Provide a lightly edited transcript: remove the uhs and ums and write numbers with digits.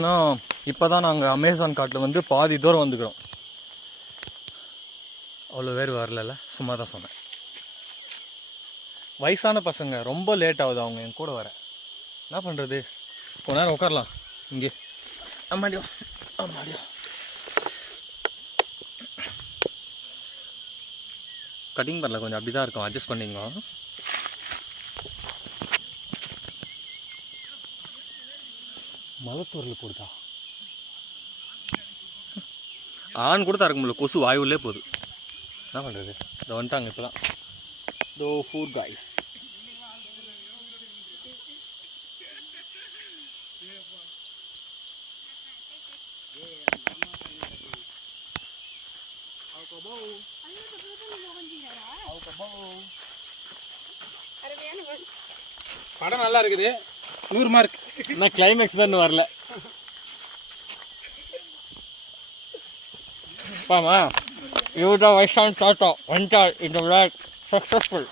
இப்போ தான் நாங்கள் அமேசான் காட்டில் வந்து பாதி தூரம் வந்துக்கிறோம். அவ்வளோ பேர் வரல, சும்மா தான் சொன்னேன். வயசான பசங்க ரொம்ப லேட் ஆகுது அவங்க என் கூட வர. என்ன பண்ணுறது, கொஞ்ச நேரம் உட்காரலாம் இங்கே. ஆமாடியோ ஆமாடியோ. கட்டிங் பண்ணல, கொஞ்சம் அப்படி தான் இருக்கும், அட்ஜஸ்ட் பண்ணிங்க. மலத்தூரில் போடுதா ஆண் கூட தான் இருக்க முடியல, கொசு வாயுள்ளே போகுது. என்ன பண்ணுறது, இதை வந்துட்டாங்க இப்போ தான். தோ ஃபுட் கைஸ். படம் நல்லா இருக்குது, 100 மார்க். நான் கிளைமேக்ஸ் தான் வரல. பாமா இவர்தான் வயசான தாத்தா வந்துட்டார். இந்த விளையாட் சக்ஸஸ்ஃபுல்.